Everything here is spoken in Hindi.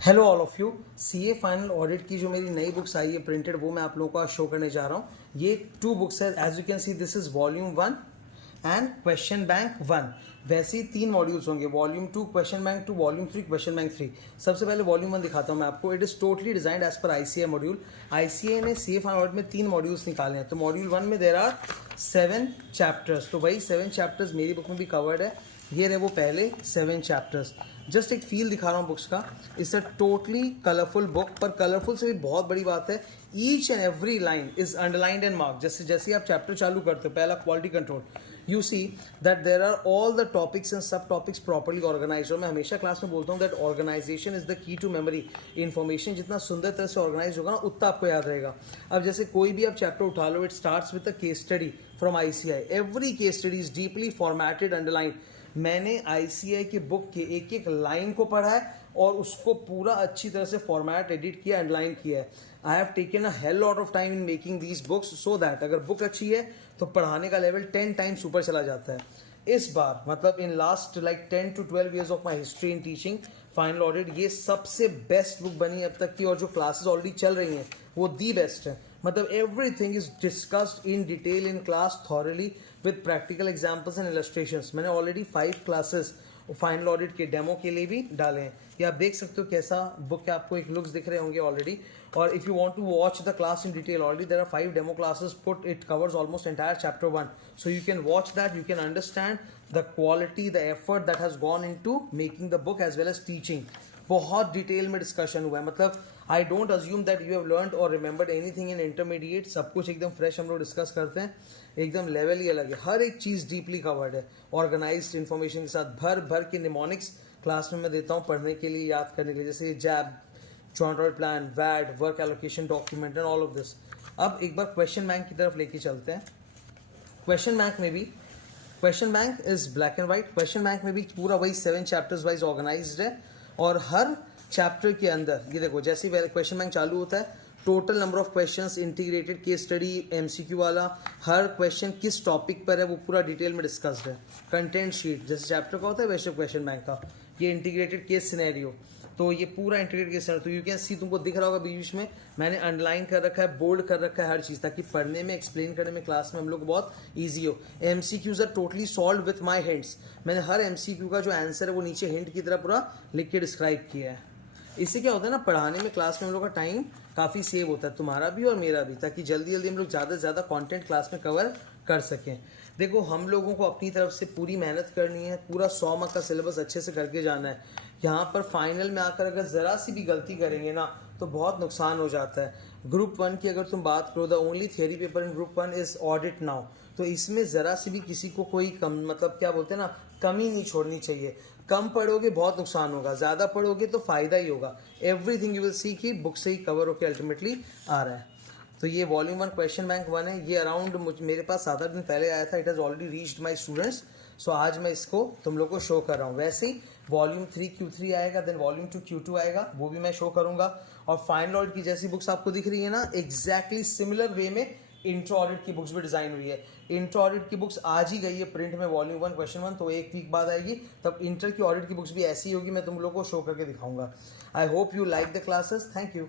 Hello all of you. CA final audit की जो मेरी नई बुक्स आई है प्रिंटेड, वो मैं आप लोगों को आज शो करने जा रहा हूँ। ये 2 बुक्स है। As you can see this is volume 1 and question bank 1। वैसे ही 3 मॉड्यूल्स होंगे, volume 2 question bank 2, volume 3 question bank 3। सबसे पहले वॉल्यूम 1 दिखाता हूँ मैं आपको। It is totally designed as per ICA module. ICA ने सीए फाइनल ऑडिट में 3 मॉड्यूल्स निकाले हैं। तो मॉड्यूल 1 में देर आर 7 चैप्टर्स। तो वही 7 चैप्टर्स मेरी बुक में भी कवर्ड है। ये रहे वो पहले 7 चैप्टर्स। जस्ट एक फील दिखा रहा हूँ बुक्स का। It's a totally colourful book, पर कलरफुल से भी बहुत बड़ी बात है, each and every line is underlined and mark. जैसे जैसे आप चैप्टर चालू करते हो, पहला quality control, you see that there are all the topics and sub topics properly organise. और मैं हमेशा क्लास में बोलता हूँ that organisation is the key to memory. Information जितना सुंदर तरह से ऑर्गेनाइज होगा ना, उतना आपको याद रहेगा। अब जैसे कोई भी आप चैप्टर उठा लो, it starts with a case study from ICI. Every case study is deeply formatted, underline. मैंने आईसीआई की बुक के एक एक लाइन को पढ़ा है और उसको पूरा अच्छी तरह से फॉर्मेट, एडिट किया, अंडरलाइन किया है। I have taken a hell lot of time in making these books so that अगर बुक अच्छी है तो पढ़ाने का लेवल 10 टाइम्स ऊपर चला जाता है। इस बार मतलब in last like 10 to 12 years of my history in teaching final audit, ये सबसे बेस्ट बुक बनी अब तक की। और जो क्लासेस ऑलरेडी चल रही हैं वो दी बेस्ट है। मतलब everything is discussed in detail in class thoroughly with practical examples and illustrations. मैंने ऑलरेडी 5 क्लासेस फाइनल ऑडिट के डेमो के लिए भी डाले हैं। ये आप देख सकते हो कैसा बुक है, आपको एक लुक्स दिख रहे होंगे ऑलरेडी। और if you want to watch the class in detail, already there are 5 demo classes put. It covers almost entire chapter 1, so you can watch that, you can understand the quality, the effort that has gone into making the book as well as teaching. बहुत डिटेल में डिस्कशन हुआ है। मतलब I don't assume that you have learned और रिमेंबर्ड एनीथिंग इन इंटरमीडिएट। सब कुछ एकदम फ्रेश हम लोग डिस्कस करते हैं, एकदम लेवल ही अलग है। हर एक चीज़ डीपली कवर्ड है ऑर्गेनाइज्ड इन्फॉर्मेशन के साथ। भर भर के निमोनिक्स क्लास में मैं देता हूँ पढ़ने के लिए, याद करने के लिए, जैसे जैब, joint audit plan, VAT, work allocation document and all of this. अब एक बार क्वेश्चन बैंक की तरफ लेके चलते हैं। क्वेश्चन बैंक में भी, question bank is black and white. Question bank में भी पूरा वही 7 चैप्टर्स वाइज ऑर्गेनाइज्ड है। और हर चैप्टर के अंदर ये देखो, जैसे ही क्वेश्चन बैंक चालू होता है, total number of questions, integrated case study, MCQ वाला, हर क्वेश्चन किस टॉपिक पर है वो पूरा डिटेल में डिस्कस्ड है। कंटेंट शीट जैसे चैप्टर का होता है वैसे क्वेश्चन बैंक का। ये इंटीग्रेटेड केस सिनेरियो, तो ये पूरा इंटीग्रेटेड केस सिनेरियो। तो यू कैन सी, तुमको दिख रहा होगा बीच बीच में मैंने अंडरलाइन कर रखा है, बोल्ड कर रखा है हर चीज़, ताकि पढ़ने में, एक्सप्लेन करने में क्लास में हम लोग बहुत ईजी हो। MCQs are totally solved with my hints. मैंने हर एमसीक्यू का जो आंसर है वो नीचे हिंट की तरह पूरा लिख के डिस्क्राइब किया है। इससे क्या होता है ना, पढ़ाने में क्लास में हम लोग का टाइम काफ़ी सेव होता है, तुम्हारा भी और मेरा भी, ताकि जल्दी जल्दी हम लोग ज़्यादा से ज़्यादा कंटेंट क्लास में कवर कर सकें। देखो, हम लोगों को अपनी तरफ से पूरी मेहनत करनी है, पूरा 100 मार्क का सिलेबस अच्छे से करके जाना है। यहाँ पर फाइनल में आकर अगर ज़रा सी भी गलती करेंगे ना तो बहुत नुकसान हो जाता है। ग्रुप 1 की अगर तुम बात करो, the only theory paper in group 1 is audit now. तो इसमें ज़रा सी भी किसी को कोई कम, मतलब क्या बोलते हैं ना, कमी नहीं छोड़नी चाहिए। कम पढ़ोगे बहुत नुकसान होगा, ज़्यादा पढ़ोगे तो फ़ायदा ही होगा। एवरीथिंग यू विल सी कि बुक से ही कवर होकर अल्टीमेटली आ रहा है। तो ये वॉल्यूम 1 क्वेश्चन बैंक 1 है। ये अराउंड मेरे पास 7-8 दिन पहले आया था। It has already reached my students. So आज मैं इसको तुम लोग को शो कर रहा हूँ। वैसे ही वॉल्यूम 3 Q3 आएगा, देन वॉल्यूम 2 Q2 आएगा, वो भी मैं शो करूँगा। और फाइनल ऑडिट की जैसी बुक्स आपको दिख रही है ना, एग्जैक्टली सिमिलर वे में इंट्रो ऑडिट की बुक्स भी डिजाइन हुई है। इंट्रो ऑडिट की बुक्स आज ही गई है प्रिंट में, वॉल्यूम 1 क्वेश्चन 1, तो एक वीक बाद आएगी। तब इंटर की ऑडिट की बुक्स भी ऐसी होगी, मैं तुम लोग को शो करके दिखाऊंगा। I hope you like the classes. Thank you.